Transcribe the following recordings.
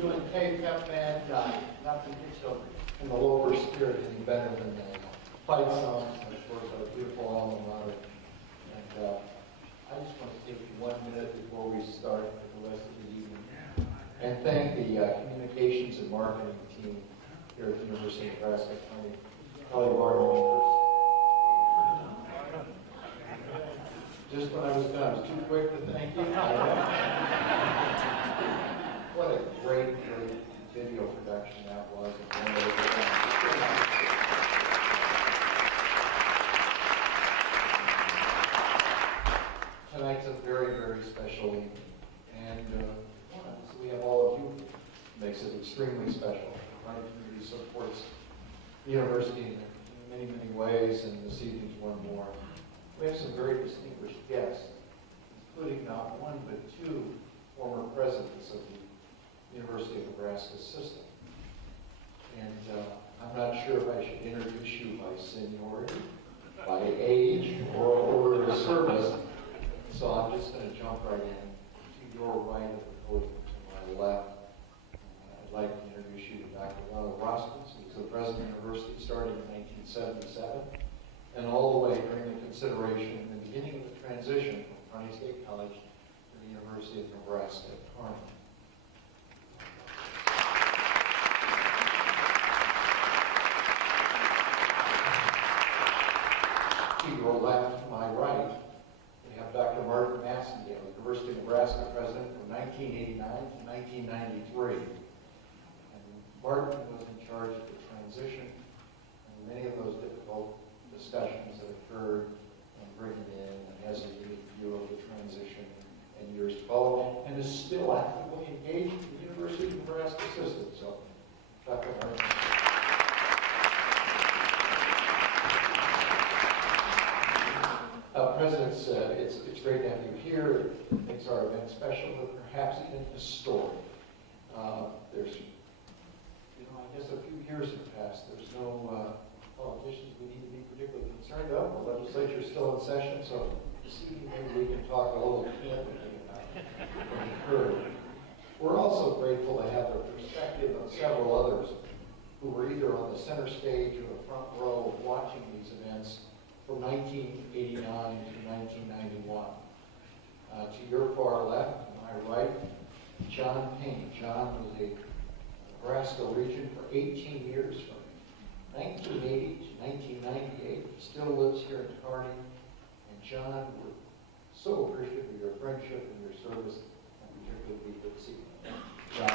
UNK pep band, nothing gets so in the lower spirit any better than the fight songs, and of course our beautiful alma mater. And I just want to take 1 minute before we start with the rest of the evening and thank the communications and marketing team here at the University of Nebraska, Kearney State. Just when I was done, I was too quick to thank you. What a great video production that was. Tonight's a very special evening. And so we have all of you. Makes it extremely special. Our community supports the university in many ways, and this evening's one more. We have some very distinguished guests, including not one but two former presidents of the University of Nebraska system. And I'm not sure if I should introduce you by seniority, by age, or order of service. So I'm just going to jump right in. To your right of the podium, to my left, I'd like to introduce you to Dr. Ronald Roskins. He was the president of the university starting in 1977, and all the way during the consideration in the beginning of the transition from Kearney State College to the University of Nebraska at Kearney. To your left, to my right, we have Dr. Martin Massendale, University of Nebraska president from 1989 to 1993. And Martin was in charge of the transition and many of those difficult discussions that occurred and bringing in and has a unique view of the transition and years to follow, and is still actively engaged in the University of Nebraska system. So, Dr. Martin. President said, it's great to have you here. It makes our event special, but perhaps even historic. There's, I guess a few years have passed. There's no politicians we need to be particularly concerned of. The legislature is still in session, so this evening maybe we can talk a little candidly about what occurred. We're also grateful to have the perspective of several others who were either on the center stage or the front row of watching these events from 1989 to 1991. To your far left, to my right, John Payne. John was a Nebraska region for 18 years, from 1980 to 1998. He still lives here in Kearney. And John, we're so appreciative of your friendship and your service, and particularly good to see you. John.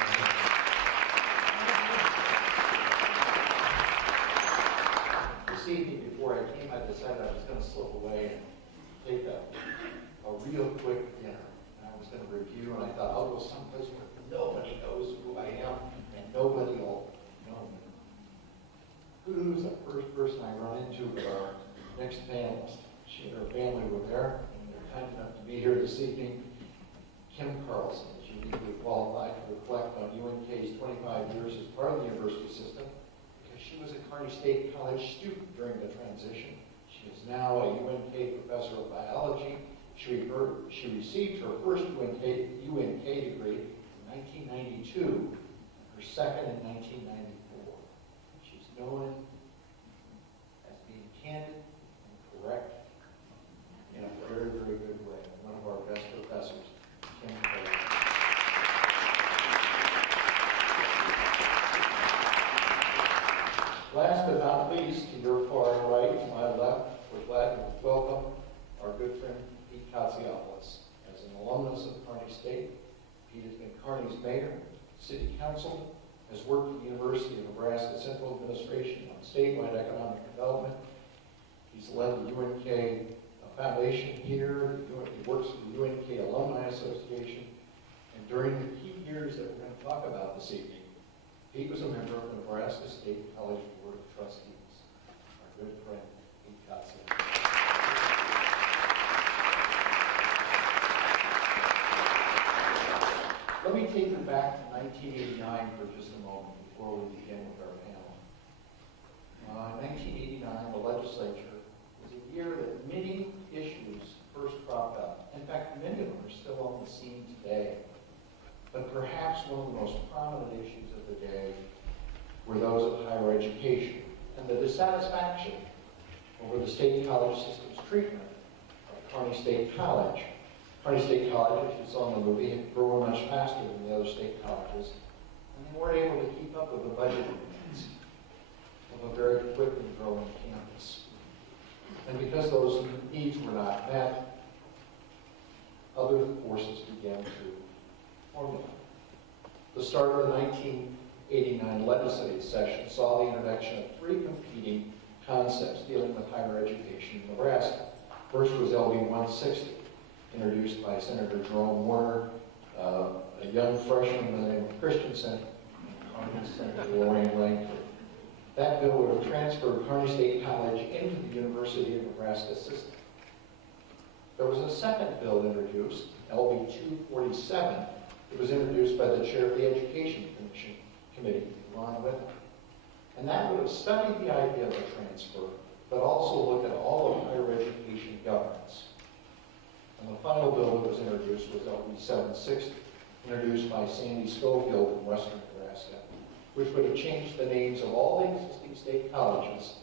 This evening, before I came, I decided I was going to slip away and take a real quick dinner. And I was going to review, and I thought, I'll go someplace where nobody knows who I am, and nobody will know me. Who's the first person I run into with our next panelist? She and her family were there, and they're kind enough to be here this evening. Kim Carlson is uniquely qualified to reflect on UNK's 25 years as part of the university system, because she was a Kearney State College student during the transition. She is now a UNK professor of biology She received her first UNK degree in 1992, and her second in 1994. She's known as being candid and correct in a very, very good way. One of our best professors, Kim Cole. Last but not least, to your far right, to my left, we're glad to welcome our good friend Pete Katsiopoulos. As an alumnus of Kearney State, Pete has been Kearney's mayor, city council, has worked at the University of Nebraska Central Administration on statewide economic development. He's led the UNK Foundation here. He works for the UNK Alumni Association. And during the key years that we're going to talk about this evening, Pete was a member of the Nebraska State College Board of Trustees. Our good friend, Pete Katsiopoulos. Let me take you back to 1989 for just a moment before we begin with our panel. In 1989, the legislature was a year that many issues first cropped up. In fact, many of them are still on the scene today. But perhaps one of the most prominent issues of the day were those of higher education and the dissatisfaction over the state college system's treatment of Kearney State College. Kearney State College, as you saw in the movie, had grown much faster than the other state colleges, and they weren't able to keep up with the budget needs of a very quickly growing campus. And because those needs were not met, other forces began to formulate. The start of the 1989 legislative session saw the introduction of three competing concepts dealing with higher education in Nebraska. First was LB 160. Introduced by Senator Jerome Warner, a young freshman by the name of Christensen, and Senator Lorraine Langford. That bill would have transferred Kearney State College into the University of Nebraska system. There was a second bill introduced, LB 247. It was introduced by the chair of the Education Committee, Ron Whitman. And that would have studied the idea of a transfer, but also looked at all of higher education governance. And the final bill that was introduced was LB 760, introduced by Sandy Schofield in western Nebraska, which would have changed the names of all the existing state colleges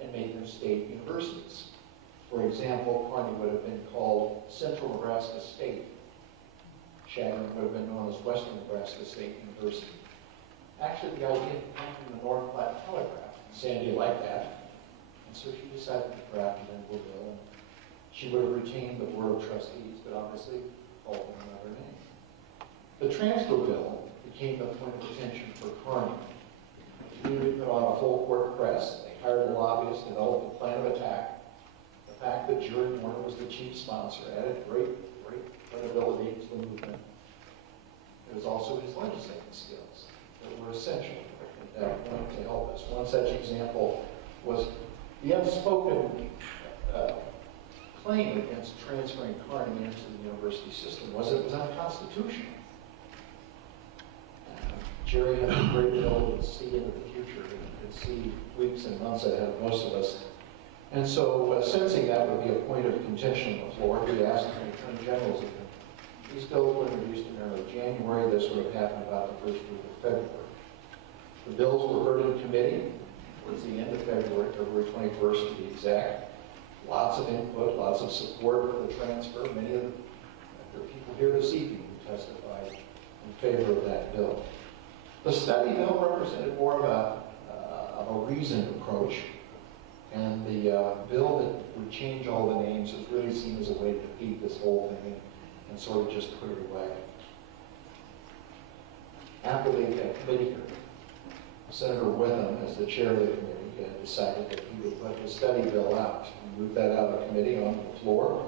and made them state universities. For example, Kearney would have been called Central Nebraska State. Chagrin would have been known as Western Nebraska State University. Actually, the idea had come from the North Platte Telegraph. Sandy liked that, and so she decided to draft an bill. She would have retained the Board of Trustees, but obviously called them another name. The transfer bill became the point of attention for Kearney. The community put on a full-court press. They hired a lobbyist, developed a plan of attack. The fact that Jerry Warner was the chief sponsor added great credibility to the movement. It was also his legislating skills that were essential at that point to help us. One such example was the unspoken claim against transferring Kearney into the university system was it was unconstitutional. Jerry had a great ability to see into the future. He could see weeks and months ahead of most of us. And so, sensing that would be a point of contention on the floor, we asked the Attorney General's opinion. These bills were introduced in early January. This would have happened about the first week of February. The bills were heard in committee towards the end of February, February 21st to be exact. Lots of input, lots of support for the transfer. Many of the people here this evening who testified in favor of that bill. The study bill represented more of a reasoned approach, and the bill that would change all the names was really seen as a way to defeat this whole thing and sort of just put it away. After the committee hearing, Senator Witham, as the chair of the committee, decided that he would put his study bill out and move that out of the committee onto the floor.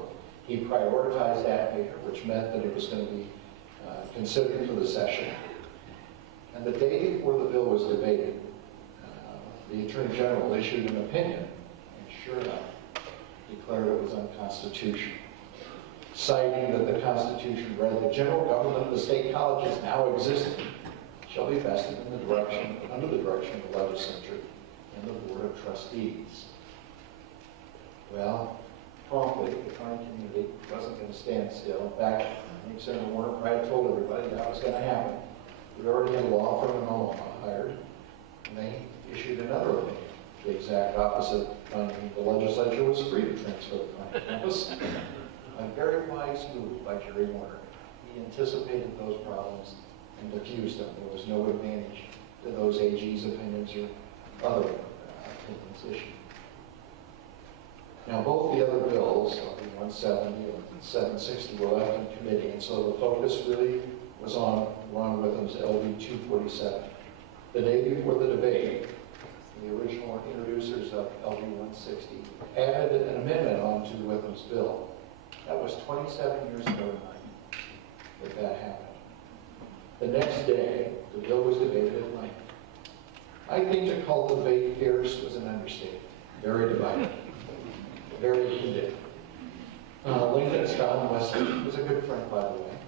He prioritized that measure, which meant that it was going to be considered for the session. And the day before the bill was debated, the Attorney General issued an opinion, and sure enough, declared it was unconstitutional, citing that the Constitution read, "The general government of the state colleges now existing shall be vested in the direction, under the direction of the legislature and the Board of Trustees." Well, promptly, the Kearney community wasn't going to stand still. In fact, I think Senator Warner Pride told everybody that was going to happen. We already had a law firm in Omaha hired, and they issued another opinion, the exact opposite, finding the legislature was free to transfer the Kearney campus. A very wise move by Jerry Warner. He anticipated those problems and diffused them. There was no advantage to those AG's opinions or other opinions issued. Now, both the other bills, the 170 and 760, were left in committee, and so the focus really was on Ron Witham's LB 247. The day before the debate, the original introducers of LB 160 added an amendment onto Witham's bill. That was 27 years ago tonight that happened. The next day, the bill was debated at length. I think to cultivate fierce was an understatement. Very divided. Very heated. Lincoln's Don Wesley was a good friend, by the way.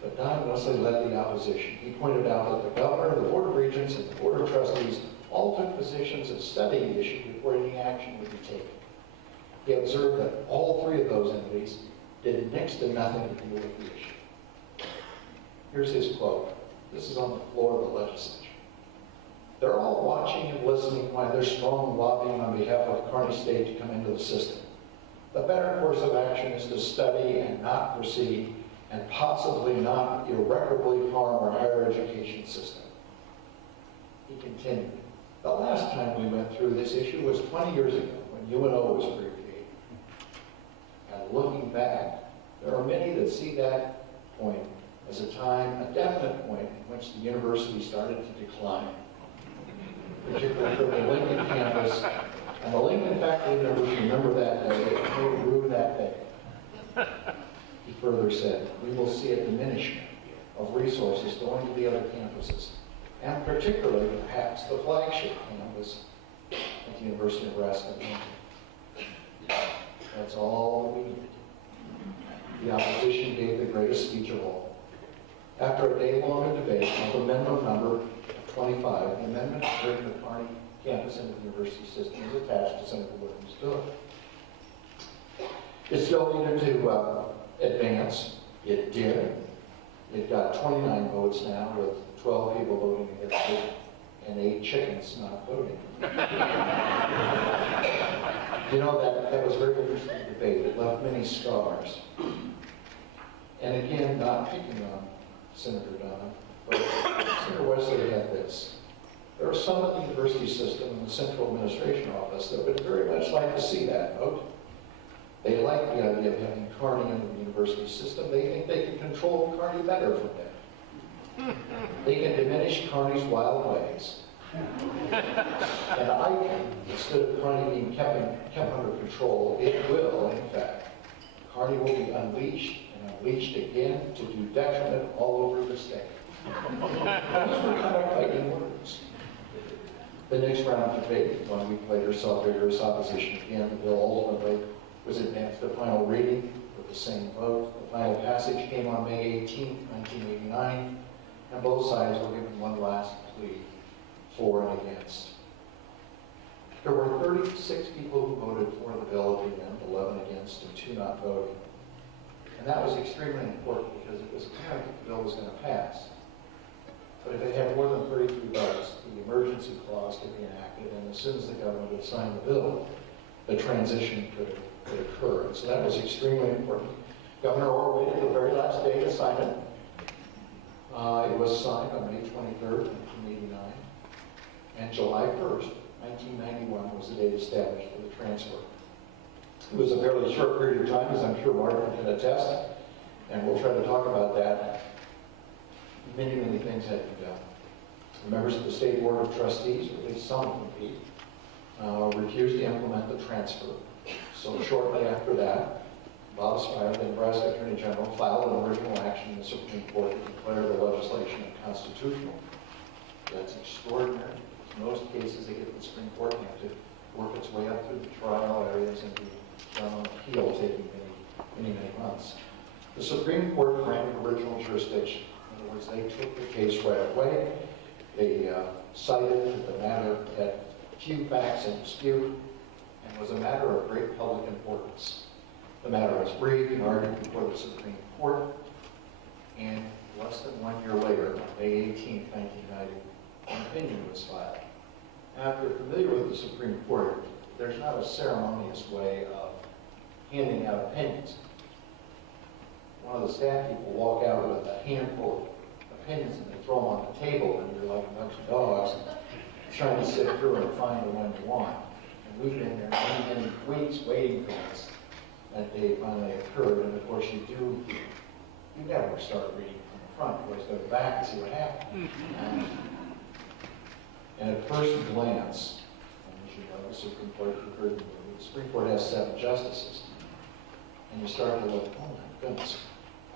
But Don Wesley led the opposition. He pointed out that the governor, the Board of Regents, and the Board of Trustees all took positions of studying the issue before any action would be taken. He observed that all three of those entities did next to nothing to deal with the issue. Here's his quote. This is on the floor of the legislature. They're all watching and listening while there's strong lobbying on behalf of Kearney State to come into the system. The better course of action is to study and not proceed, and possibly not irreparably harm our higher education system. He continued, the last time we went through this issue was 20 years ago when UNO was created. And looking back, there are many that see that point as a definite point in which the university started to decline, particularly for the Lincoln campus. And the Lincoln faculty members remember that day, they grew that day. He further said, we will see a diminishment of resources going to the other campuses, and particularly perhaps the flagship campus at the University of Nebraska. That's all we needed. The opposition gave the greatest speech of all. After a day-long debate of amendment number 25, the amendment to bring the Kearney campus into the university system is attached to Senator Witham's bill. It still needed to advance. It did. It got 29 votes now, with 12 people voting against it and 8 chickens not voting. You know, that was a very interesting debate. It left many scars. And again, not picking on Senator Don, but Senator Wesley had this. There are some in the university system in the central administration office that would very much like to see that vote. They like the idea of having Kearney in the university system. They think they can control Kearney better from there. They can diminish Kearney's wild ways. And I think, instead of Kearney being kept under control, it will, in fact, Kearney will be unleashed and unleashed again to do detriment all over the state. These were kind of fighting words. The next round of debate, 1 week later, saw vigorous opposition again. The bill ultimately was advanced to final reading with the same vote. The final passage came on May 18, 1989, and both sides were given one last plea, for and against. There were 36 people who voted for the bill at the end, 11 against, and 2 not voting. And that was extremely important because it was apparent that the bill was going to pass. But if it had more than 33 votes, the emergency clause could be enacted, and as soon as the government would sign the bill, the transition could occur. And so that was extremely important. Governor Orr waited the very last day to sign it. It was signed on May 23rd, 1989. And July 1st, 1991 was the date established for the transfer. It was a fairly short period of time, as I'm sure Martin can attest, and we'll try to talk about that. Many, many things had to be done. The members of the State Board of Trustees, or at least some of them, refused to implement the transfer. So shortly after that, Bob Spire, the Nebraska Attorney General, filed an original action in the Supreme Court to declare the legislation unconstitutional. That's extraordinary. In most cases, they get to the Supreme Court and have to work its way up through the trial areas and be done on appeal, taking many, many months. The Supreme Court granted original jurisdiction. In other words, they took the case right away. They cited that the matter had few facts in dispute and was a matter of great public importance. The matter was briefed and argued before the Supreme Court, and less than 1 year later, on May 18, 1990, an opinion was filed. Now, if you're familiar with the Supreme Court, there's not a ceremonious way of handing out opinions. One of the staff people walk out with a handful of opinions and they throw them on the table, and you're like a bunch of dogs trying to sit through and find the one you want. And we've been there many weeks waiting for this. That day finally occurred, and of course you never start reading from the front. You always go to the back and see what happened. And at first glance, as you know, the Supreme Court has 7 justices. And you start to look, oh my goodness,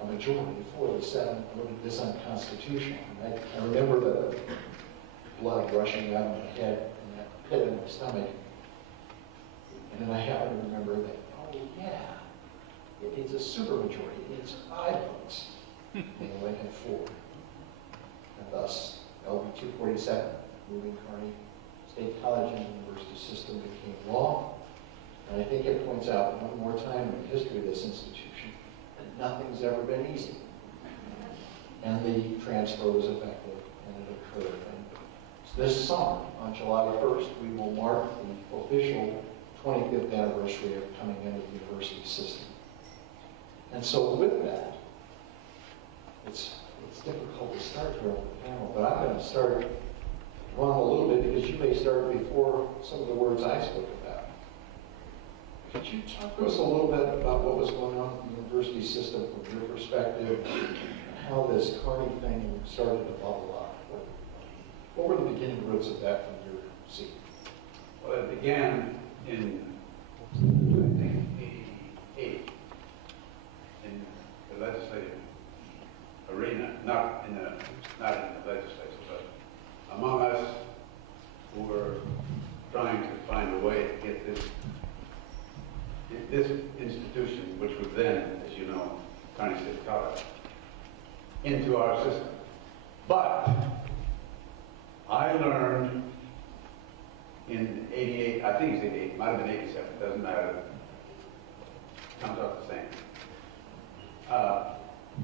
a majority for the 7 voted this unconstitutional. And I remember the blood rushing out of my head and that pit in my stomach. And then I happen to remember that, oh yeah, it's a supermajority. It's 5 votes. And they went in 4. And thus, LB 247, moving Kearney State College and university system became law. And I think it points out one more time in the history of this institution that nothing's ever been easy. And the transfer was effective, and it occurred. And this summer, on July 1st, we will mark the official 25th anniversary of coming into the university system. And so with that, it's difficult to start here on the panel, but I'm going to start Ron a little bit because you may start before some of the words I spoke about. Could you talk to us a little bit about what was going on in the university system from your perspective and how this Kearney thing started to bubble up? What were the beginning roots of that from your seat? Well, it began in, I think, 88 in the legislative arena, not in the legislature, but among us who were trying to find a way to get this institution, which was then, as you know, Kearney State College, into our system. But I learned in 88, I think it's 88, might have been 87, doesn't matter, comes out the same.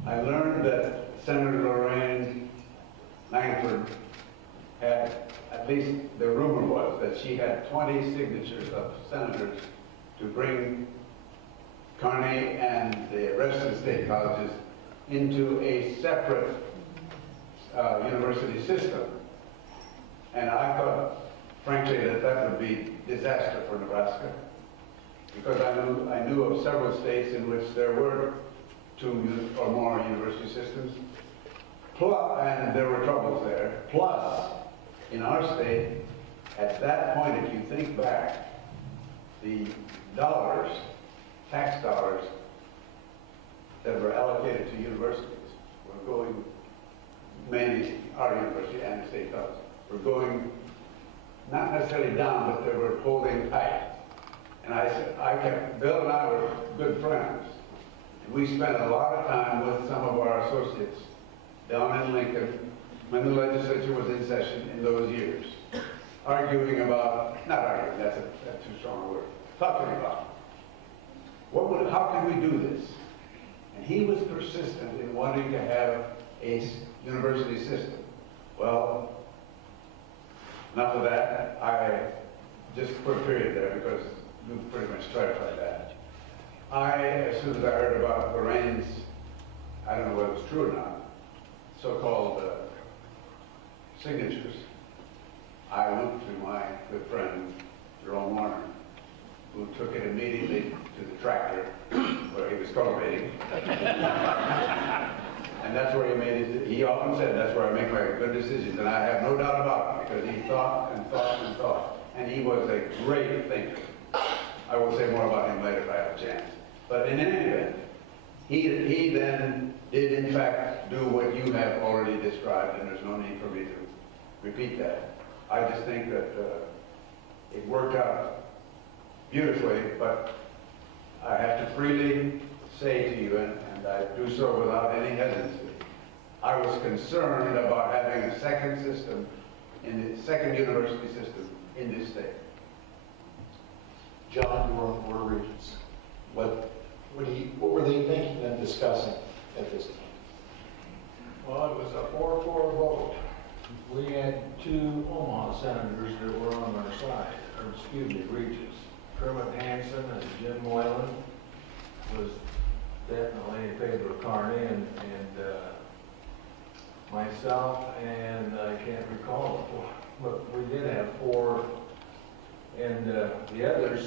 I learned that Senator Lorraine Langford had, at least the rumor was, that she had 20 signatures of senators to bring Kearney and the rest of the state colleges into a separate university system. And I thought, frankly, that would be disaster for Nebraska, because I knew of several states in which there were 2 or more university systems, and there were troubles there. Plus, in our state, at that point, if you think back, the dollars, tax dollars that were allocated to universities were going, mainly our university and the state college, were going not necessarily down, but they were holding tight. And Bill and I were good friends. And we spent a lot of time with some of our associates down in Lincoln when the legislature was in session in those years, arguing about, not arguing, that's too strong a word, talking about how can we do this? And he was persistent in wanting to have a university system. Well, enough of that. I just put a period there because we pretty much clarified that. As soon as I heard about Lorraine's, I don't know whether it was true or not, so-called signatures, I went to my good friend, Jerome Warner, who took it immediately to the tractor where he was cultivating. And that's where he often said, that's where I make my good decisions, and I have no doubt about it, because he thought and thought and thought. And he was a great thinker. I will say more about him later if I have a chance. But in any event, he then did in fact do what you have already described, and there's no need for me to repeat that. I just think that it worked out beautifully, but I have to freely say to you, and I do so without any hesitancy, I was concerned about having a second system, in the second university system in this state. John, you were on the Board of Regents. What What were they thinking and discussing at this time? Well, it was a 4-4 vote. We had two Omaha senators that were on our side, or excuse me, Regis. Kermit Hansen and Jim Moylan was definitely in favor of Kearney, and myself, and I can't recall, but we did have 4, and the others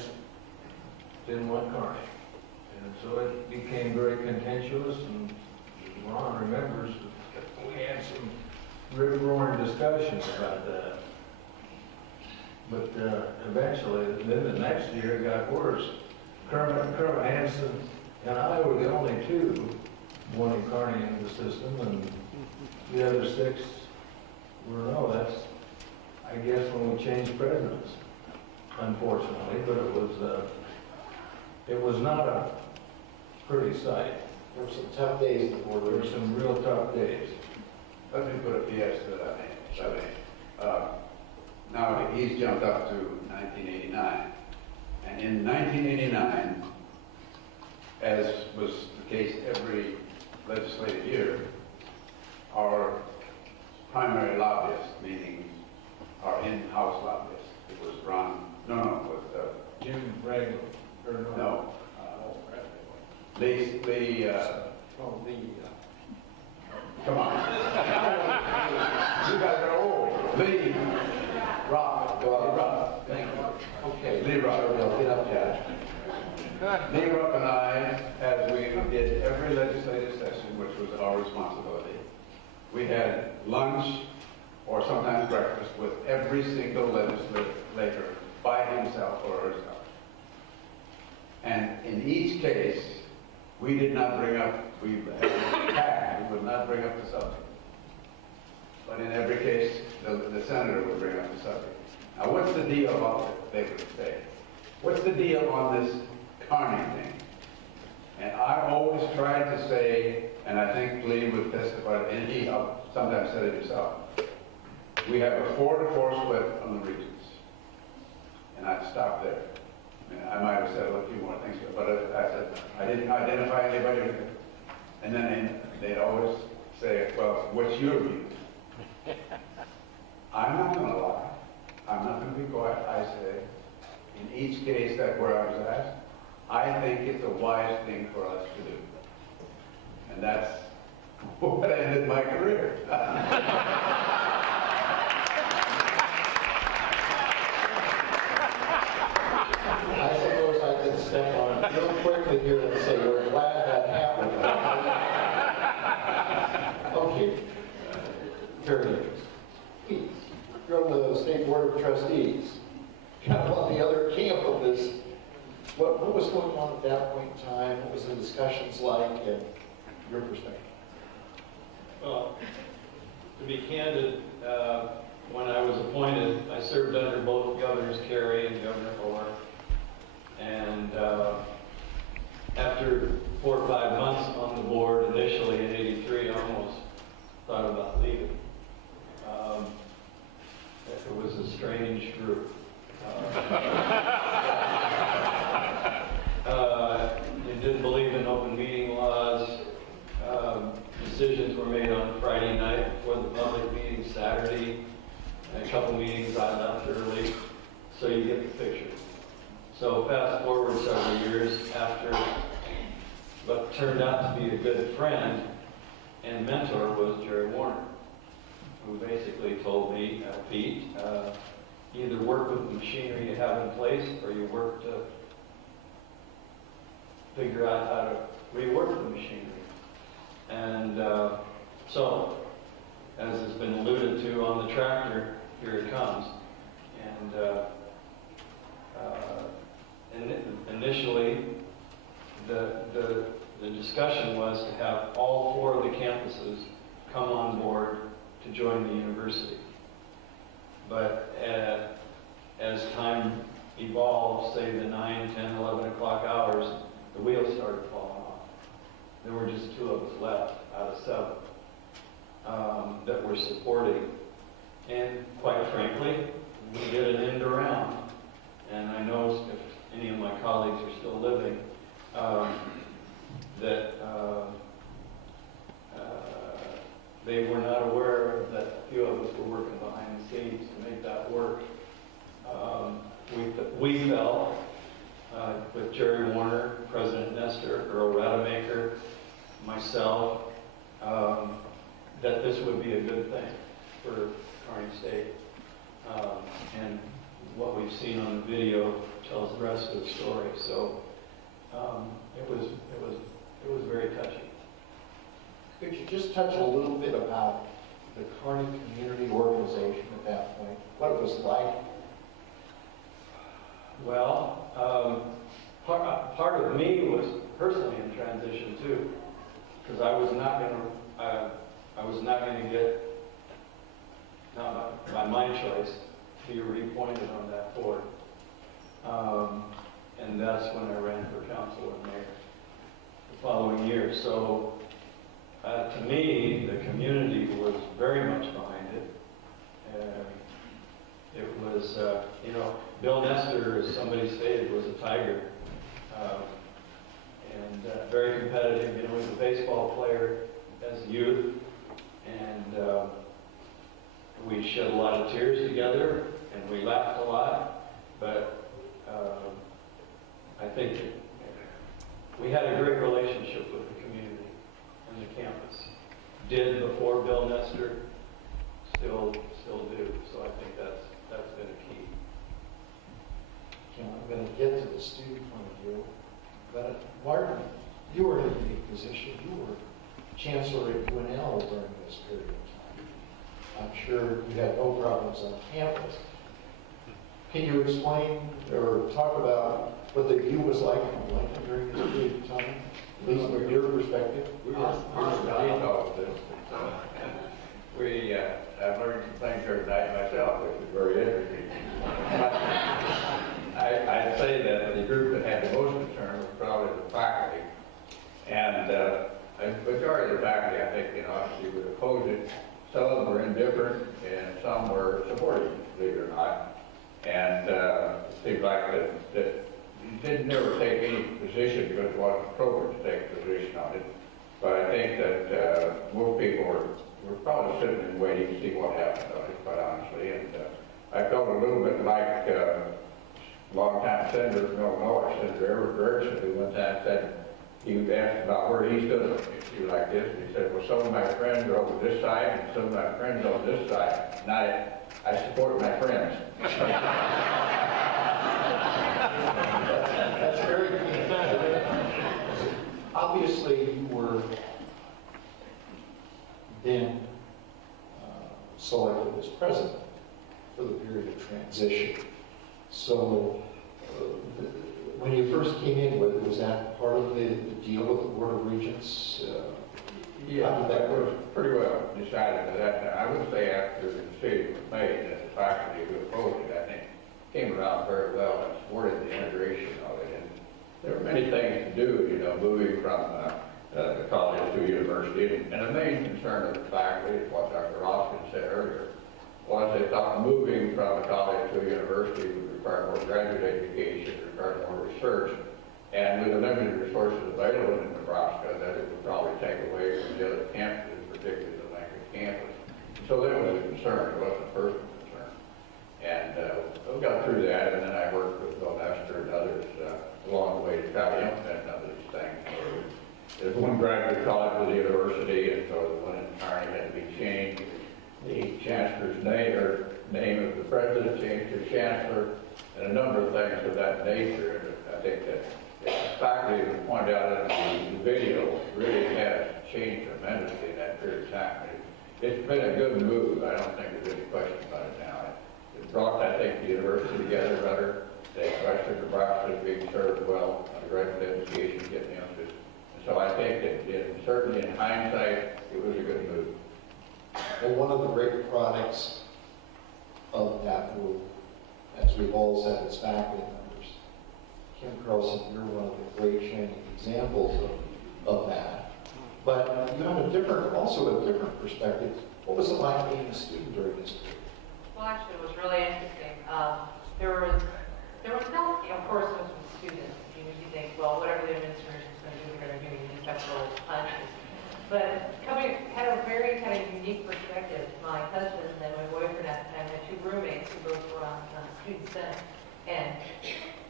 didn't want Kearney. And so it became very contentious, and Ron remembers we had some rip-roaring discussions about that. But eventually, then the next year it got worse. Kermit Hansen and I were the only 2 wanting Kearney in the system, and the other 6 were no. That's, I guess, when we changed presidents, unfortunately. But it was not a pretty sight. There were some tough days at the board. There were some real tough days. Let me put a PS to that name. Now he's jumped up to 1989. And in 1989, as was the case every legislative year, our primary lobbyist, meaning our in-house lobbyist, it was Ron, it was Jim Bragg, or no, Lee, come on. You guys are old. Lee Rock. Thank you. Okay. Lee Rock. They'll get up there. Lee Rock and I, as we did every legislative session, which was our responsibility, we had lunch or sometimes breakfast with every single legislator by himself or herself. And in each case, we did not bring up, we would not bring up the subject. But in every case, the senator would bring up the subject. Now, what's the deal about it, they would say? What's the deal on this Kearney thing? And I always tried to say, and I think Lee would testify, and he sometimes said it himself, we have a 4-4 split on the regions. And I'd stop there. I might have said a few more things, but I said, I didn't identify anybody. And then they'd always say, well, what's your view? I'm not going to lie. I'm not going to be quiet. I say, in each case where I was asked, I think it's a wise thing for us to do. And that's what ended my career. I suppose I could step on real quickly here and say we're glad that happened. Okay. Very interesting. You're on the State Board of Trustees. Kind of on the other camp of this. What was going on at that point in time? What was the discussions like and your perspective? Well, to be candid, when I was appointed, I served under both Governors Carey and Governor Orr. And after 4 or 5 months on the board, initially in '83, I almost thought about leaving. It was a strange group. They didn't believe in open meeting laws. Decisions were made on Friday night before the public meeting Saturday. A couple meetings I left early, so you get the picture. So fast forward several years after what turned out to be a good friend and mentor was Jerry Warner, who basically told me, Pete, either work with the machinery you have in place or you work to figure out how to rework the machinery. And so, as has been alluded to on the tractor, here it comes. And initially, the discussion was to have all 4 of the campuses come on board to join the university. But as time evolved, say the 9, 10, 11 o'clock hours, the wheels started falling off. There were just 2 of us left out of 7 that were supporting. And quite frankly, we did an end around. And I know if any of my colleagues are still living, that they were not aware that a few of us were working behind the scenes to make that work. We felt, with Jerry Warner, President Nestor, Earl Rademacher, myself, that this would be a good thing for Kearney State. And what we've seen on the video tells the rest of the story. So it was very touching. Could you just touch a little bit about the Kearney Community Organization at that point? What it was like? Well, part of me was personally in transition too, because I was not going to get, not by my choice, be reappointed on that board. And that's when I ran for council and mayor the following year. So to me, the community was very much behind it. It was, you know, Bill Nestor, as somebody stated, was a tiger. And very competitive. You know, he was a baseball player as a youth. And we shed a lot of tears together, and we laughed a lot. But I think we had a great relationship with the community and the campus. Did before Bill Nestor, still do. So I think that's been a key. You know, I'm going to get to the student point of view, but Martin, you were in a unique position. You were chancellor at UNL during this period of time. I'm sure you had no problems on campus. Can you explain or talk about what the view was like in Lincoln during this period of time, at least from your perspective? I've learned some things here tonight myself, which is very interesting. I'd say that the group that had the most concern was probably the faculty. And a majority of the faculty, I think, you know, obviously would oppose it. Some of them were indifferent, and some were supportive, believe it or not. And it seemed like that you didn't never take any position because it wasn't appropriate to take a position on it. But I think that most people were probably sitting and waiting to see what happened on it, quite honestly. And I felt a little bit like long-time Senator from Illinois, Senator Everett Dirksen, who one time said, he was asked about where he stood on an issue like this, and he said, well, some of my friends are over this side, and some of my friends are on this side, and I support my friends. That's very good. Obviously, you were then selected as president for the period of transition. So when you first came in, was that part of the deal with the Board of Regents? Yeah, that was pretty well decided at that time. I would say after the decision was made that the faculty who opposed it, I think, came around very well and supported the integration of it. And there were many things to do, you know, moving from the college to university. And the main concern of the faculty, is what Dr. Austin said earlier, was they thought moving from a college to a university would require more graduate education, require more research. And with the limited resources available in Nebraska, that it would probably take away from the other campuses, particularly the Lincoln campus. So that was a concern. It wasn't a personal concern. And we got through that, and then I worked with Bill Nestor and others along the way to try to implement some of these things. There's one graduate college with the university, and so the one in Kearney had to be changed. The chancellor's name of the president changed to chancellor, and a number of things of that nature. And I think that the faculty, as pointed out in the video, really has changed tremendously in that period of time. It's been a good move. I don't think there's any question about it now. It brought, I think, the university together better. The Western Nebraska is being served well, undergraduate education getting emphasis. And so I think that certainly in hindsight, it was a good move. Well, one of the great products of that move, as we've all said as faculty members, Kim Carlson, you're one of the great shining examples of that. But you have also a different perspective. What was it like being a student during this period? Well, actually, it was really interesting. There was no, of course, it was with students. You think, well, whatever the administration is going to do, they're going to do. You just petrol punches. But had a very kind of unique perspective. My husband and my boyfriend at the time had two roommates who both were on Student Senate, and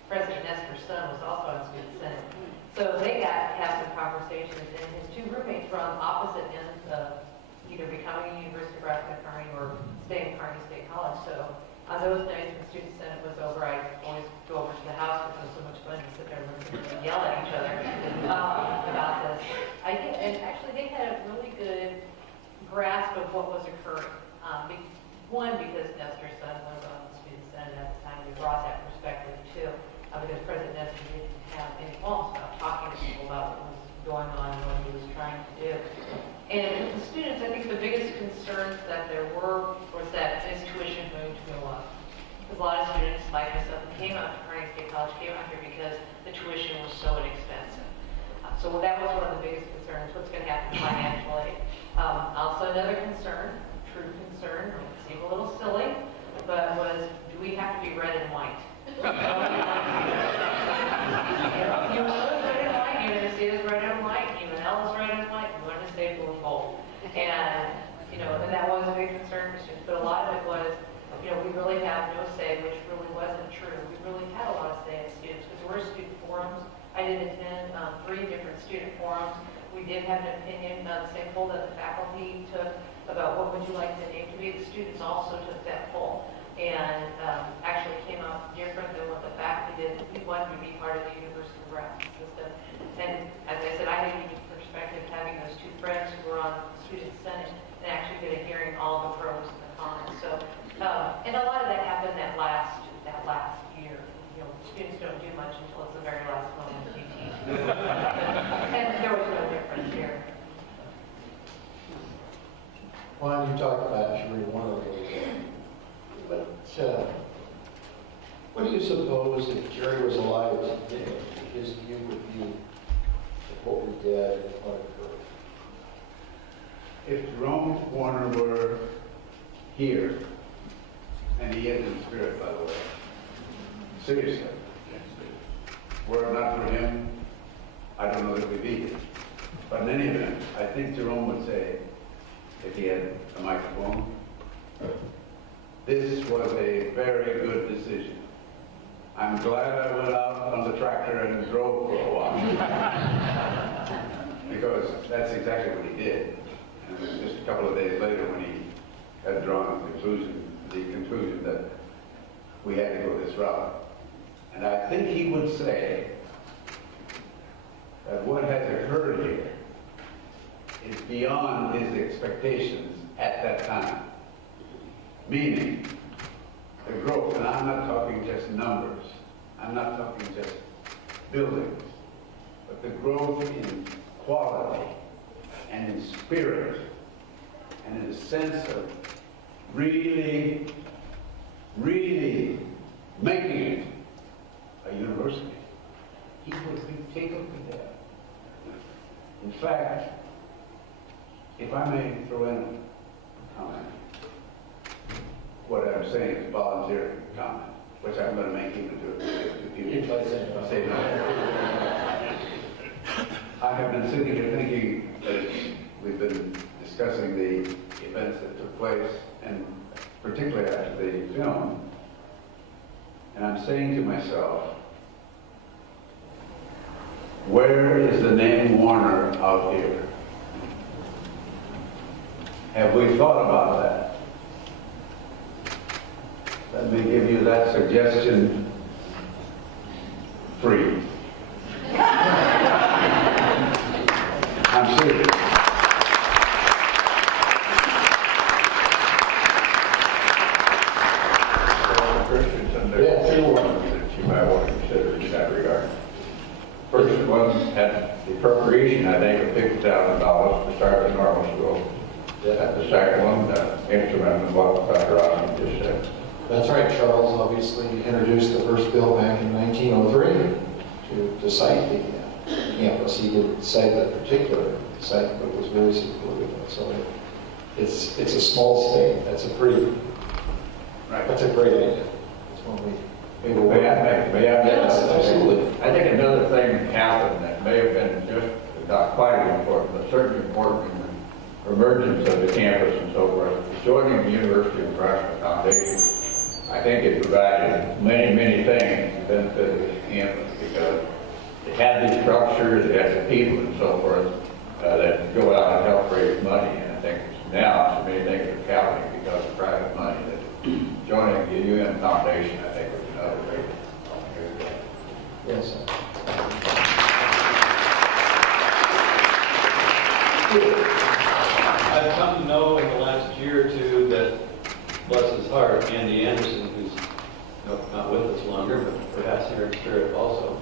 President Nestor's son was also on Student Senate. So they got to have some conversations, and his two roommates were on opposite ends of either becoming a University of Nebraska at Kearney or staying at Kearney State College. So on those nights when Student Senate was over, I'd always go over to the house because it was so much fun to sit there and listen and yell at each other about this. And actually they had a really good grasp of what was occurring. One, because Nestor's son was on the Student Senate at the time, we brought that perspective too, because President Nestor didn't have any qualms about talking to people about what was going on and what he was trying to do. And with the students, I think the biggest concerns that there were was that this tuition going to go up. Because a lot of students, like myself, who came out to Kearney State College, came out here because the tuition was so inexpensive. So that was one of the biggest concerns, what's going to happen financially. Also another concern, true concern, it seemed a little silly, but was, do we have to be red and white? You know, UNO is red and white, UNC is red and white, UNL is red and white, we wanted to stay blue and gold. And, you know, and that was a big concern for students, but a lot of it was, you know, we really have no say, which really wasn't true. We really had a lot of say as students, because we're student forums. I did attend 3 different student forums. We did have an opinion on the same poll that the faculty took about what would you like the name to be. The students also took that poll and actually came out different than what the faculty did. We wanted to be part of the University of Nebraska system. And as I said, I had a unique perspective having those 2 friends who were on the Student Senate and actually get a hearing all the pros and the cons. So, and a lot of that happened that last year. You know, students don't do much until it's the very last moment they teach. And there was no difference here. Well, you talked about Sheree, one of those. But what do you suppose if Jerry was alive today, his view would be of what we did and what occurred? If Jerome Warner were here, and he is in spirit, by the way, seriously, were it not for him, I don't know that we'd be here. But in any event, I think Jerome would say, if he had a microphone, this was a very good decision. I'm glad I went out on the tractor and drove for a while. Because that's exactly what he did. And it was just a couple of days later when he had drawn the conclusion that we had to go this route. And I think he would say that what has occurred here is beyond his expectations at that time. Meaning, the growth, and I'm not talking just numbers, I'm not talking just buildings, but the growth in quality and in spirit and in a sense of really making it a university. He would be tickled to death. In fact, if I may throw in a comment, what I'm saying is voluntary comment, which I'm going to make even to you. Say no. I have been sitting here thinking that we've been discussing the events that took place, and particularly after the film, and I'm saying to myself, where is the name Warner out here? Have we thought about that? Let me give you that suggestion free. I'm serious. Christians and there are 2 ones that you might want to consider in that regard. First one had the appropriation, I think, of $50,000 to start the normal school. The second one, the instrument of what Dr. Austin just said. That's right. Charles obviously introduced the first bill back in 1903 to cite the campus. He didn't cite that particular site, but was very supportive of it. So it's a small state. That's a great idea. It's one we May I yes, absolutely. I think another thing happened that may have been just as not quite as important, but certainly important in the emergence of the campus and so forth. Joining the University of Nebraska Foundation, I think it provided many, many things to benefit the campus because it had the structure, it had the people and so forth that go out and help raise money. And I think now so many things are counting because of private money. That joining the UNK Foundation, I think, was another great thing. Yes, sir. I've come to know in the last year or two that, bless his heart, Andy Anderson, who's not with us longer, but perhaps here in spirit also,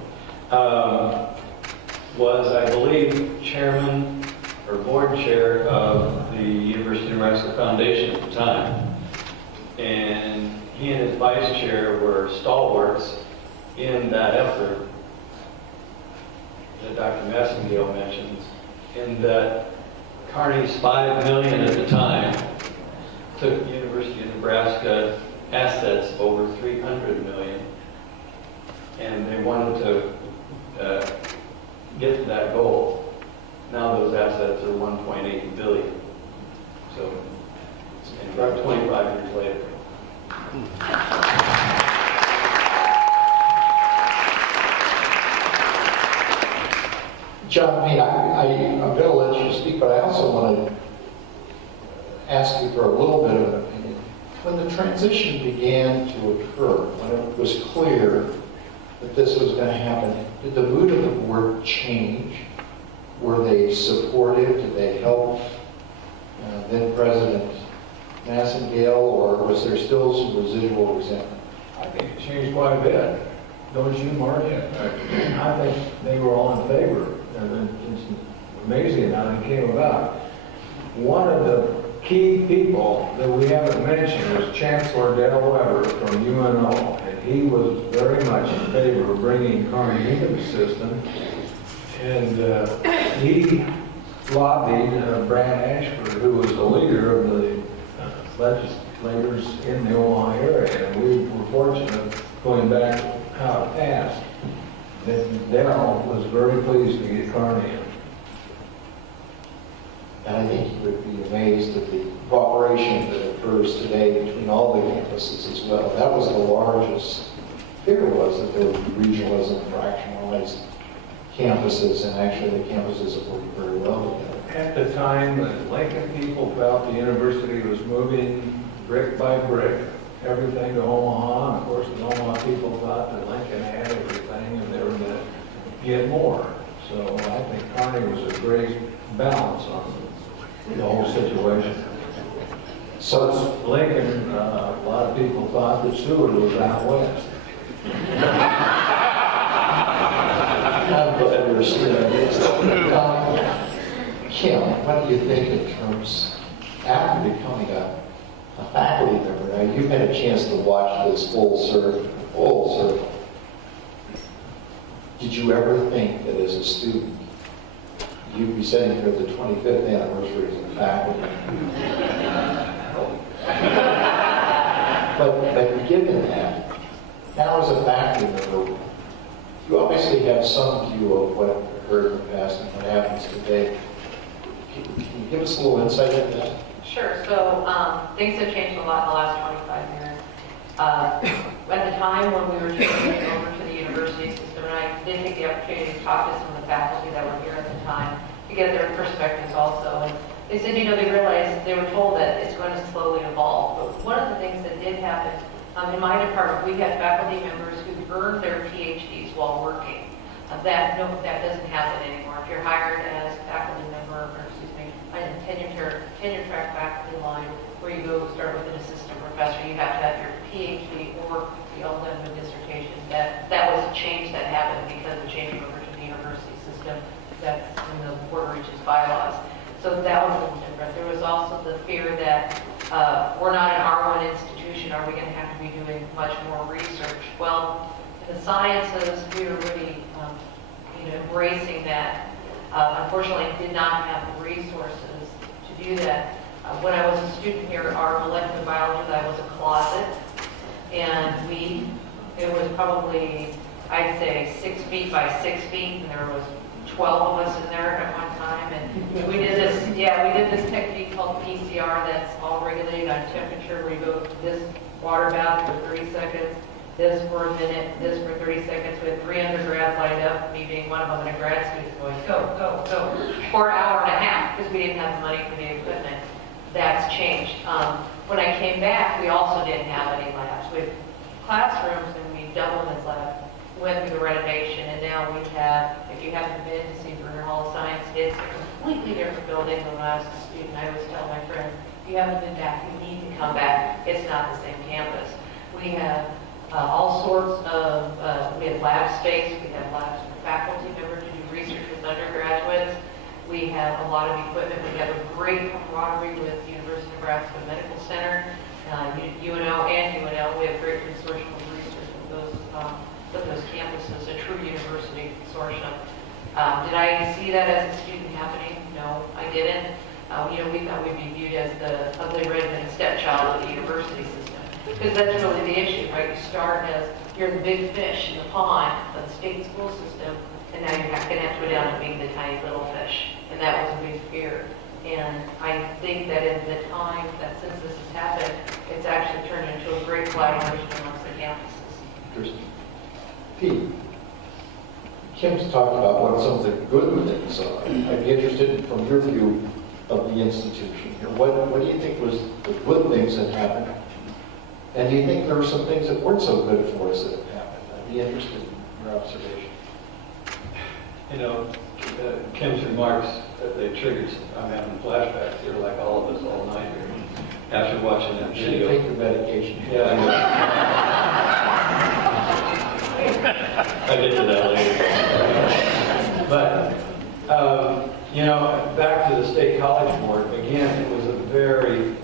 was, I believe, chairman or board chair of the University of Nebraska Foundation at the time. And he and his vice chair were stalwarts in that effort that Dr. Massengale mentions, in that Kearney's $5 million at the time took the University of Nebraska assets over $300 million, and they wanted to get to that goal. Now those assets are $1.8 billion. So, about 25 years later. John, I mean, I'm going to let you speak, but I also want to ask you for a little bit of an opinion. When the transition began to occur, when it was clear that this was going to happen, did the mood of the board change? Were they supportive? Did they help then President Massengale, or was there still some residual resentment? I think it changed quite a bit. Don't you, Mark? I think they were all in favor. It's amazing how it came about. One of the key people that we haven't mentioned was Chancellor Dale Weber from UNO, and he was very much in favor of bringing Kearney into the system. And he lobbied Brad Ashford, who was the leader of the legislators in the Omaha area, and we were fortunate, going back how it passed, that Dale was very pleased to get Kearney in. And I think you would be amazed at the cooperation that occurs today between all the campuses as well. That was the largest fear, was that there would be regionalism, fractionalized campuses, and actually the campuses have worked very well together. At the time, the Lincoln people felt the university was moving brick by brick, everything to Omaha. And of course, the Omaha people thought that Lincoln had everything and they were going to get more. So I think Kearney was a great balance on the whole situation. So Lincoln, a lot of people thought that Seward was out west. Kim, what do you think in terms, after becoming a faculty member, now you've had a chance to watch this full circle. Did you ever think that as a student, you'd be sitting here at the 25th anniversary as a faculty? But given that, now as a faculty member, you obviously have some view of what occurred in the past and what happens today. Can you give us a little insight into that? Sure. So things have changed a lot in the last 25 years. At the time when we were transitioning over to the university system, and I did take the opportunity to talk to some of the faculty that were here at the time to get their perspectives also. And they said, they realized, they were told that it's going to slowly evolve. But one of the things that did happen, in my department, we had faculty members who earned their PhDs while working. That doesn't happen anymore. If you're hired as a faculty member, or tenure track faculty line, where you go start with an assistant professor, you have to have your PhD or the alumna dissertation. That was a change that happened because of changing over to the university system. That's in the Board of Regents bylaws. So that was a little different. There was also the fear that we're not an R1 institution. Are we going to have to be doing much more research? Well, in the sciences, we were really embracing that. Unfortunately, did not have the resources to do that. When I was a student here, our molecular biology lab was a closet, and it was probably, I'd say, 6 feet by 6 feet, and there was 12 of us in there at one time, and we did this technique called PCR that's all regulated on temperature, where you go this water bath for 30 seconds, this for a minute, this for 30 seconds. We had 3 undergrads lined up, me being one of them, and a grad student going, go, go, go, for an hour and a half, because we didn't have the money for the equipment. That's changed. When I came back, we also didn't have any labs. We had classrooms, and we doubled this lab. Went through the renovation, and now we have, if you haven't been to see Bruner Hall of Science, it's a completely different building than when I was a student. I always tell my friends, if you haven't been back, you need to come back. It's not the same campus. We have all sorts of, we have lab space, we have labs for faculty members to do research with undergraduates. We have a lot of equipment. We have a great camaraderie with the University of Nebraska Medical Center, UNO and UNL. We have great consortium of research with those campuses, a true university consortium. Did I see that as a student happening? No, I didn't. We thought we'd be viewed as the ugly redheaded stepchild of the university system. Because that's really the issue, right? You start as, you're the big fish in the pond of the state school system, and now you're going to have to go down to being the tiny little fish. And that was a big fear. And I think that in the time that since this has happened, it's actually turned into a great collaboration amongst the campuses. Interesting. Pete, Kim's talked about what some of the good things are. I'd be interested from your view of the institution here. What do you think was the good things that happened? And do you think there were some things that weren't so good for us that have happened? I'd be interested in your observation. Kim's remarks, they triggered, I'm having flashbacks here like all of us all night here after watching that You should video. take your medication. Yeah, I'll get to that later. But, back to the State College Board, again, it was a very,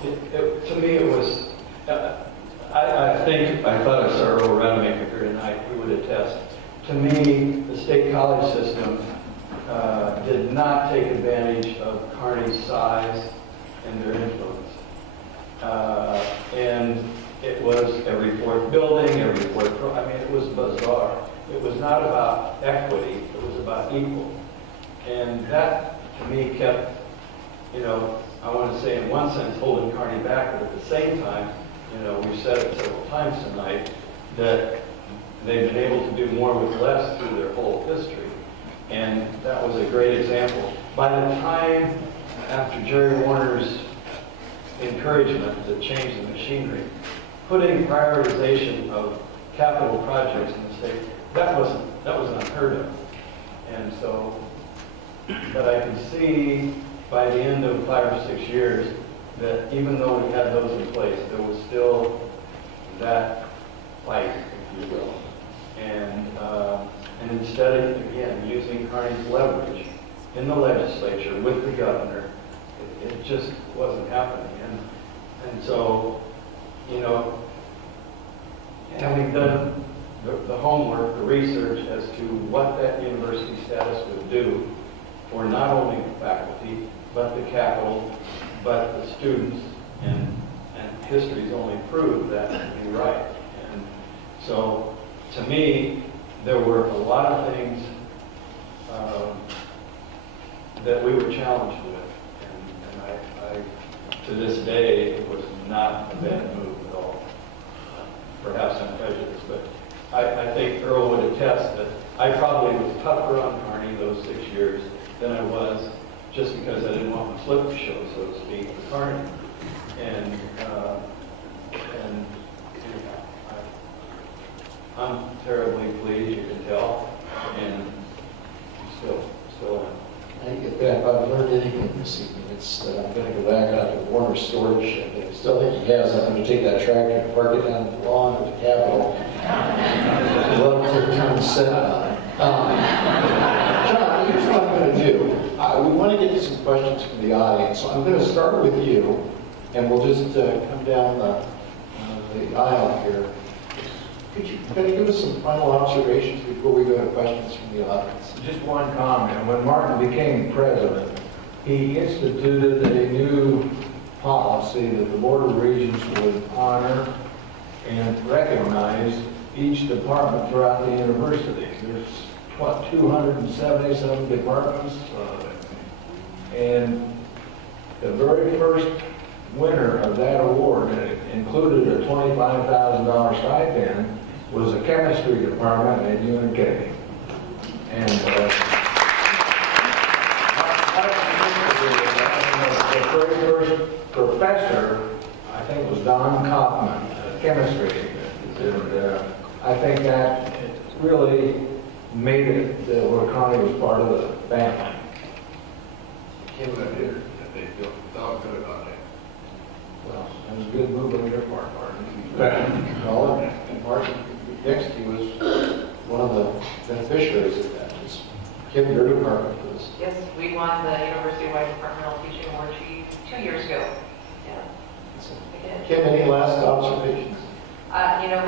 to me it was, I thought I saw Earl Rademacher here tonight, who would attest. To me, the state college system did not take advantage of Kearney's size and their influence. And it was every fourth building, every fourth, it was bizarre. It was not about equity, it was about equal. And that, to me, kept, I want to say in one sense holding Kearney back, but at the same time, we've said it several times tonight, that they've been able to do more with less through their whole history. And that was a great example. By the time, after Jerry Warner's encouragement to change the machinery, putting prioritization of capital projects in the state, that was unheard of. And so, but I can see by the end of 5 or 6 years that even though we had those in place, there was still that fight, if you will. And instead of, again, using Kearney's leverage in the legislature with the governor, it just wasn't happening. And so, having done the homework, the research as to what that university status would do for not only the faculty, but the capital, but the students, and history's only proved that to be right. And so, to me, there were a lot of things that we were challenged with, and I, to this day, it was not a bad move at all. Perhaps I'm prejudiced, but I think Earl would attest that I probably was tougher on Kearney those 6 years than I was just because I didn't want my flip to show, so to speak, for Kearney. And I'm terribly pleased, you can tell, and still am. I get that. If I've learned anything this evening, it's that I'm going to go back out to Warner's storage shed. I still think he has. I'm going to take that tractor and park it down the lawn of the Capitol. I'd love to turn the set on. John, here's what I'm going to do. We want to get to some questions from the audience, so I'm going to start with you, and we'll just come down the aisle here. Could you kind of give us some final observations before we go to questions from the audience? Just one comment. When Martin became president, he instituted a new policy that the Board of Regents would honor and recognize each department throughout the university. There's what, 277 departments. And the very first winner of that award, and it included a $25,000 stipend, was the chemistry department at UNK. And the very first professor, I think, was Don Kaufman, chemistry. And I think that really made it that Will County was part of the family. Kim, they felt good about it. Well, it was a good move on your part, Martin. Well, and Martin Dixie was one of the beneficiaries of that. It's Kim, your department for this. Yes, we won the University-wide Departmental Teaching Award 2 years ago. Yeah, we did. Kim, any last observations? You know,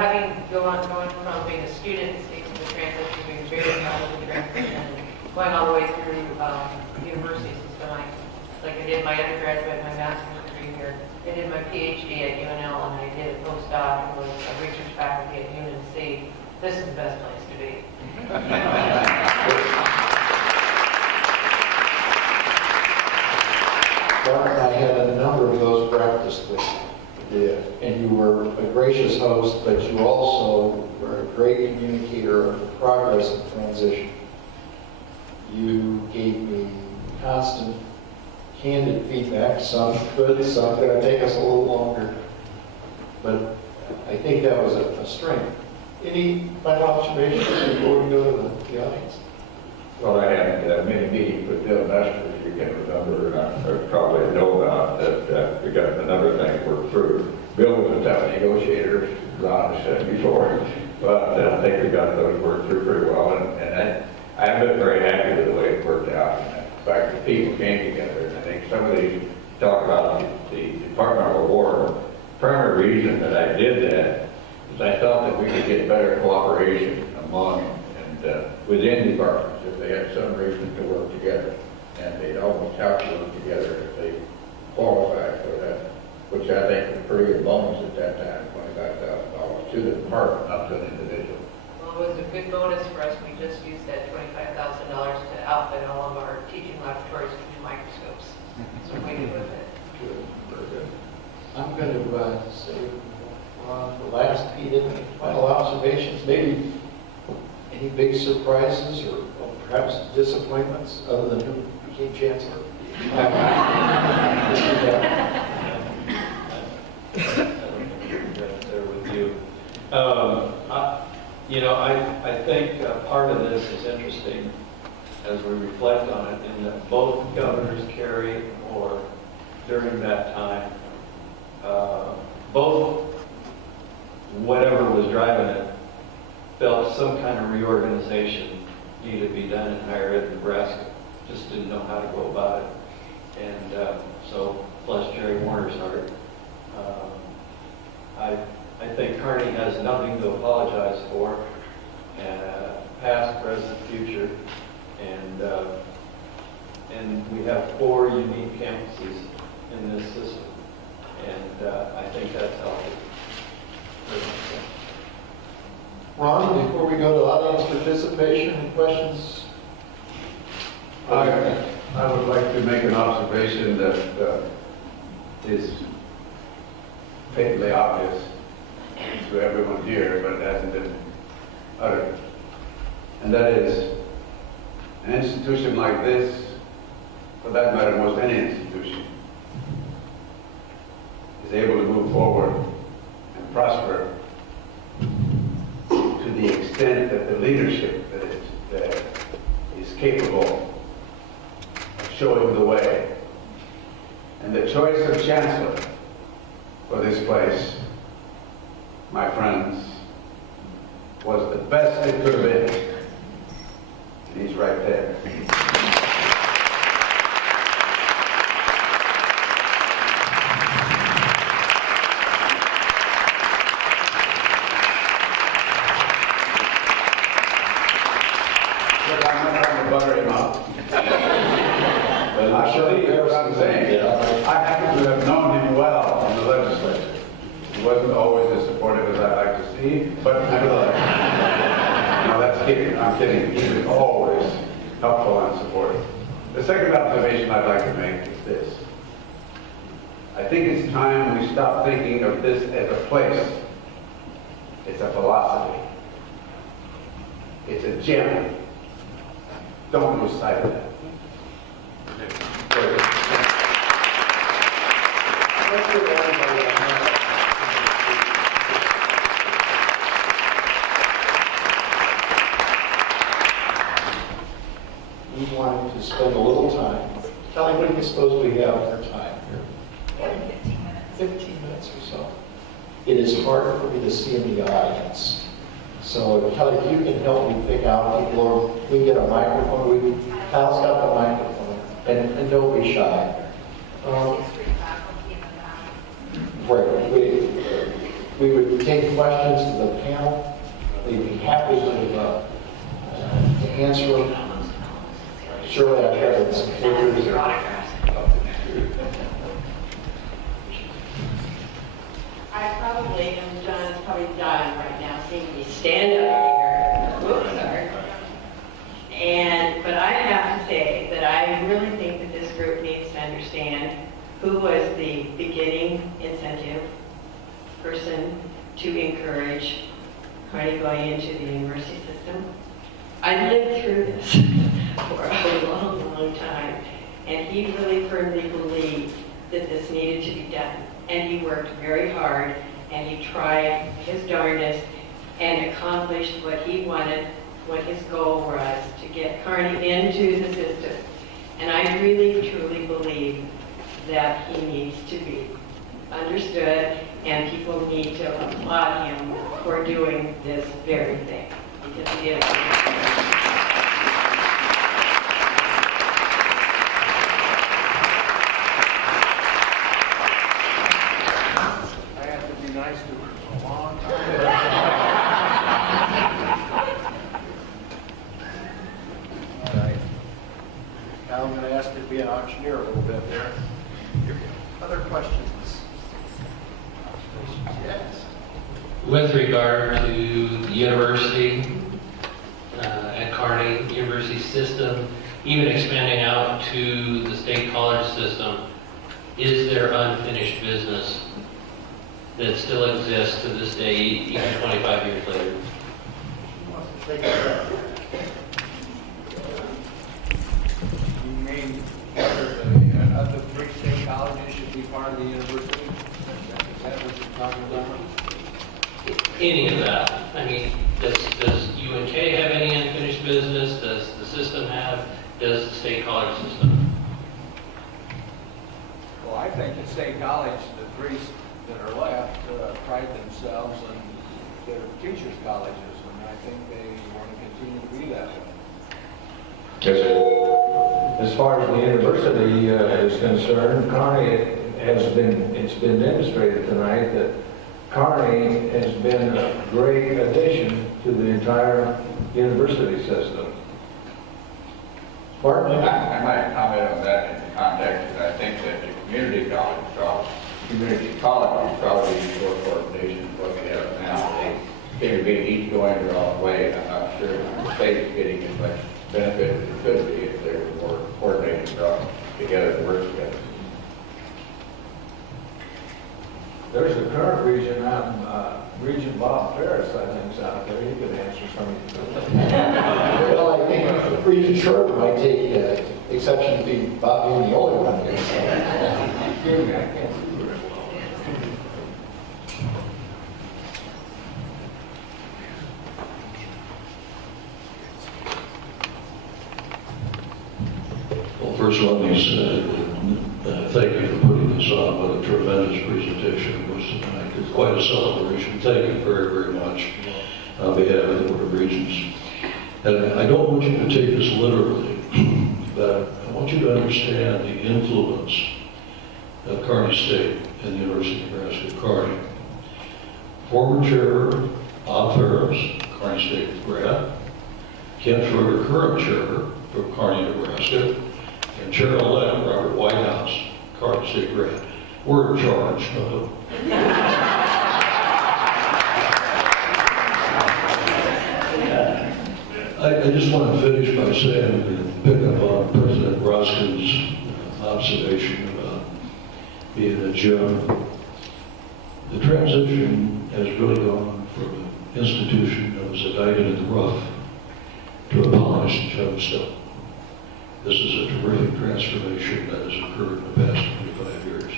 going from being a student, taking the transition, being very proud of the transition, and going all the way through the university system. I did my undergraduate, my master's degree here. I did my PhD at UNL, and I did a postdoc and was a research faculty at UNC. This is the best place to be. Martin, I had a number of those breakfasts with you. Yeah. And you were a gracious host, but you also were a great communicator of the progress of transition. You gave me constant, candid feedback, some good, some going to take us a little longer. But I think that was a strength. Any final observations before we go to the audience? Well, I had many meetings with Bill Nestor, as you can remember, or probably know about, that we got a number of things worked through. Bill was a tough negotiator, as Ron has said before, but I think we got those worked through pretty well, and I've been very happy with the way it worked out. And the fact that people came together, and I think some of these talk about the departmental award. The primary reason that I did that is I thought that we could get better cooperation among and within departments if they had some reason to work together, and they'd almost have to work together if they qualified for that, which I think was a pretty good bonus at that time, $25,000 to the department, not to an individual. Well, it was a good bonus for us. We just used that $25,000 to outfit all of our teaching laboratories with new microscopes. So we did with it. Good, very good. I'm going to say, Ron, for last, Pete, any final observations, maybe any big surprises or perhaps disappointments other than who became chancellor? I don't think I'm there with you. I think part of this is interesting as we reflect on it, in that both governors, Kerry or during that time, both, whatever was driving it, felt some kind of reorganization needed to be done in higher ed in Nebraska. Just didn't know how to go about it. And so, plus Jerry Warner's heart. I think Kearney has nothing to apologize for, past, present, future, and we have 4 unique campuses in this system, and I think that's healthy. Ron, before we go to audience participation, any questions? I would like to make an observation that is patently obvious to everyone here, but it hasn't been uttered. And that is, an institution like this, for that matter, most any institution, is able to move forward and prosper to the extent that the leadership that is capable of showing the way. And the choice of chancellor for this place, my friends, was the best it could have been. And he's right there. Look, I'm not trying to butter him up. But I should hear what I'm saying. I happen to have known him well in the legislature. He wasn't always as supportive as I'd like to see, but nevertheless. No, that's kidding. I'm I'm kidding, he was always helpful and supportive. The second observation I'd like to make is this. I think it's time we stop thinking of this as a place. It's a philosophy. It's a gem. Don't lose sight of that. We wanted to spend a little time. Kelly, what do you suppose we have for time here? 15 minutes or so. It is hard for me to see in the audience. So Kelly, if you can help me pick out people, or we get a microphone, Kyle's got the microphone, and don't be shy. Right, we would take questions to the panel. We'd be happy to answer them. Surely I've got some papers. I probably am John's probably dying right now seeing me stand up here. Oops, sorry. But I have to say that I really think that this group needs to understand who was the beginning incentive person to encourage Kearney going into the university system. I lived through this for a long, long time, and he really firmly believed that this needed to be done. And he worked very hard, and he tried his darndest and accomplished what he wanted, what his goal was, to get Kearney into the system. And I really, truly believe that he needs to be understood, and people need to applaud him for doing this very thing. Because he did it. I'm going to ask you to be an auctioneer a little bit there. Other questions? Yes. With regard to the university at Kearney, university system, even expanding out to the state college system, is there unfinished business that still exists to this day, even 25 years later? You mean whether the three state colleges should be part of the university? Is that what you're talking about? Any of that. I mean, does UNK have any unfinished business? Does the system have? Does the state college system? Well, I think the state college, the three that are left, pride themselves on their teachers' colleges, and I think they want to continue to be that way. Yes. As far as the university is concerned, Kearney it's been demonstrated tonight that Kearney has been a great addition to the entire university system. Martin, I might comment on that in the context that I think that the community college is probably more coordination than what we have now. They seem to be each going their own way, and I'm not sure the state's getting as much benefit as it could be if they were more coordinated, brought together to work together. There's a current region out in Region Bob Ferris, I think, is out there. He could answer some of these. Well, I think Regent Schroeder might take exception to be Bob being the only one here. Excuse me, I can't see very well. Well, first let me say thank you for putting this on. What a tremendous presentation it was tonight. It's quite a celebration. Thank you very, very much on behalf of the Board of Regents. And I don't want you to take this literally, but I want you to understand the influence of Kearney State and the University of Nebraska, Kearney. Former chair Bob Ferris, Kearney State grad, Ken Schroeder, current chair from Kearney, Nebraska, and Chair-elect Robert Whitehouse, Kearney State grad. We're in charge. I just want to finish by saying, and pick up on President Roskin's observation about being a gym. The transition has really gone from an institution that was a diamond in the rough to a polished gemstone. This is a terrific transformation that has occurred in the past 25 years.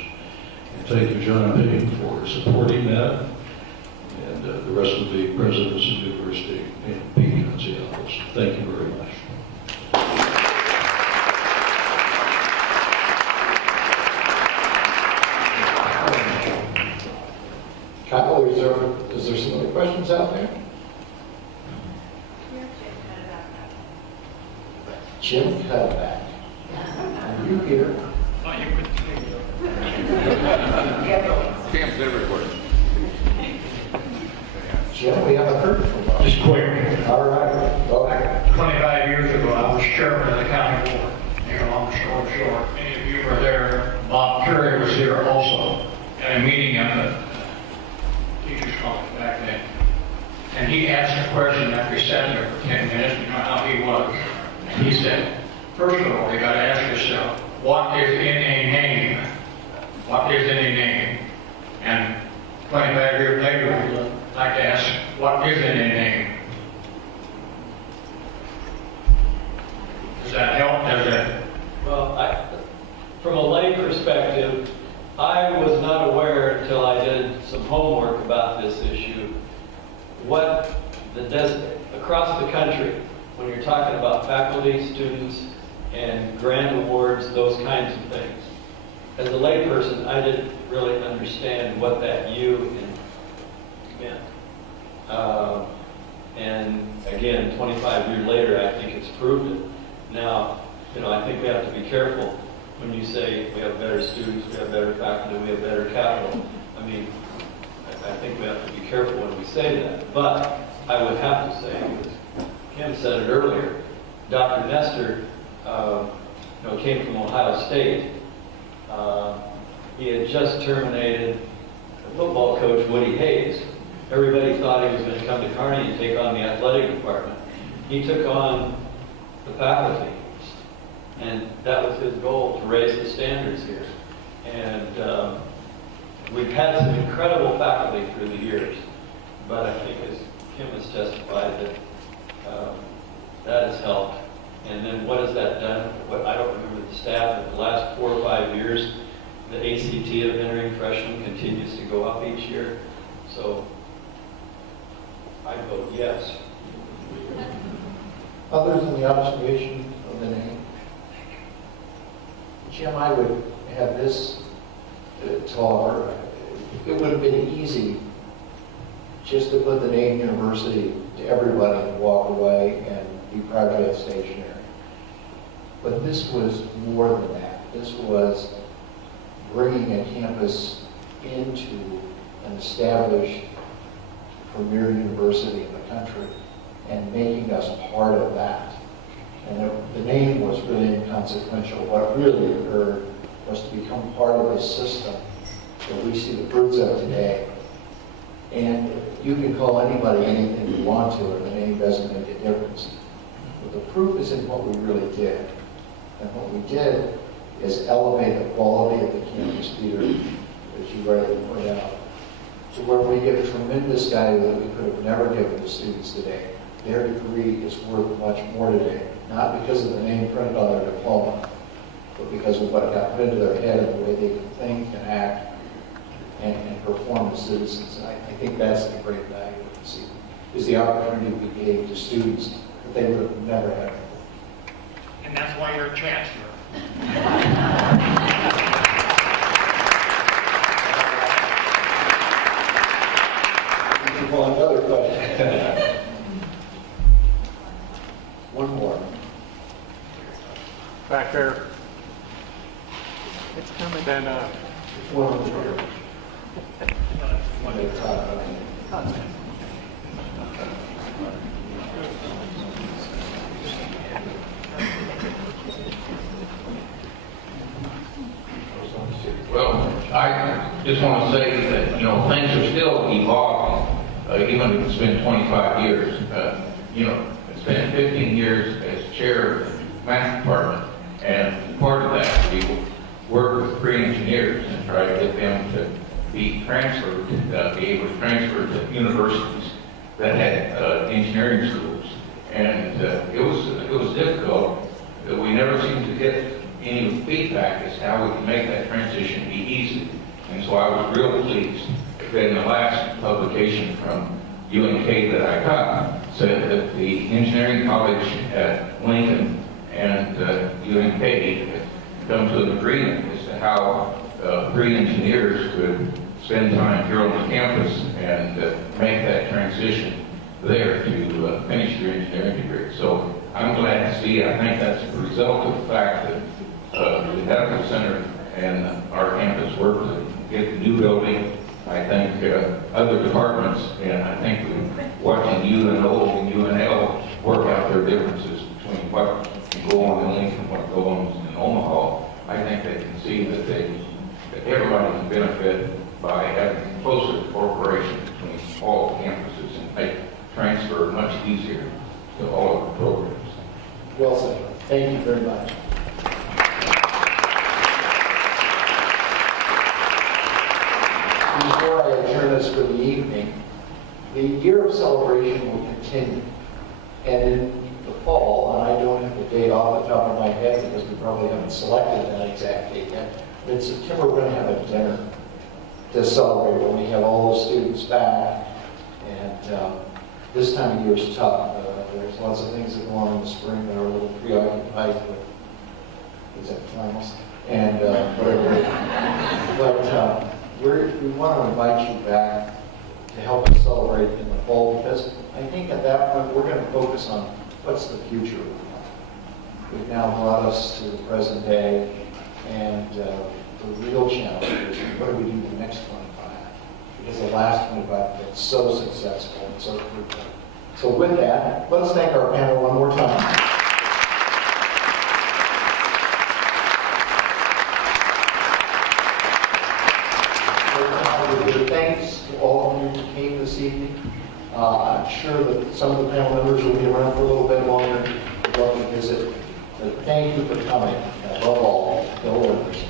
And thank you, John Payne, for supporting that, and the rest of the presidents of the university and Pete Gonzalez. Thank you very much. Kyle, is there some other questions out there? Jim Cutback. Are you here? Cam's never recorded. Jim, we haven't heard from you. Just quick. All right. Go ahead. 25 years ago, I was chairman of the county board. Here, long story short, many of you were there. Bob Curry was here also at a meeting at the teachers' college back then. And he asked a question after he sat there for 10 minutes. You know how he was. And he said, first of all, you got to ask yourself, what is in a name? What is in a name? And 25 years later, I'd like to ask, what is in a name? Does that help? Does that? Well, from a lay perspective, I was not aware until I did some homework about this issue, what across the country, when you're talking about faculty, students, and grant awards, those kinds of things. As a layperson, I didn't really understand what that U meant. And again, 25 years later, I think it's proved it. Now, I think we have to be careful when you say we have better students, we have better faculty, we have better capital. I mean, I think we have to be careful when we say that. But I would have to say, Kim said it earlier, Dr. Nestor, came from Ohio State. He had just terminated football coach Woody Hayes. Everybody thought he was going to come to Kearney and take on the athletic department. He took on the faculty, and that was his goal, to raise the standards here. And we've had some incredible faculty through the years, but I think, as Kim has testified, that that has helped. And then what has that done? I don't remember the stat, but the last 4 or 5 years, the ACT of entering freshmen continues to go up each year. So I vote yes. Others in the observation of the name? Jim, I would have this to offer. It would have been easy just to put the name university to everybody and walk away and be project stationary. But this was more than that. This was bringing a campus into an established premier university in the country and making us part of that. And the name was really inconsequential. What really occurred was to become part of this system that we see the fruits of today. And you can call anybody anything you want to, and the name doesn't make a difference. But the proof is in what we really did. And what we did is elevate the quality of the campus theater, as you rightly point out, to where we give tremendous value that we could have never given to students today. Their degree is worth much more today, not because of the name printed on their diploma, but because of what got put into their head and the way they can think and act and perform as citizens. And I think that's the great value of this evening, is the opportunity we gave to students that they would have never had before. And that's why you're a chancellor. Well, another question. One more. Back there. It's coming. Then, One over here. One at a time. Well, I just want to say that, things are still evolving, even if it's been 25 years. It's spent 15 years as chair of the math department, and part of that, we worked with pre-engineers and tried to get them to be transferred, be able to transfer to universities that had engineering schools. And it was difficult. We never seemed to get any feedback as to how we could make that transition be easy. And so I was real pleased that in the last publication from UNK that I got said that the engineering college at Lincoln and UNK had come to an agreement as to how pre-engineers could spend time here on the campus and make that transition there to finish their engineering degree. So I'm glad to see, I think that's a result of the fact that the medical center and our campus worked to get the new building. I think other departments, and I think watching UNO and UNL work out their differences between what can go on in Lincoln and what goes on in Omaha, I think they can see that everybody can benefit by having closer cooperation between all campuses and make transfer much easier to all of the programs. Well said. Thank you very much. Before I adjourn us for the evening, the year of celebration will continue. And in the fall, and I don't have the date off the top of my head because we probably haven't selected that exact date yet, but in September we're going to have a dinner to celebrate when we have all the students back. And this time of year is tough. There's lots of things that go on in the spring that are a little preoccupied with, is that finals? And whatever. But we want to invite you back to help us celebrate in the fall, because I think at that point we're going to focus on what's the future. We've now brought us to the present day, and the real challenge is what do we do the next 25? Because the last 25 been so successful and so fruitful. So with that, let's thank our panel one more time. Thanks to all of you who came this evening. I'm sure that some of the panel members will be around for a little bit longer. We'd love to visit. But thank you for coming. And above all, go Oilers.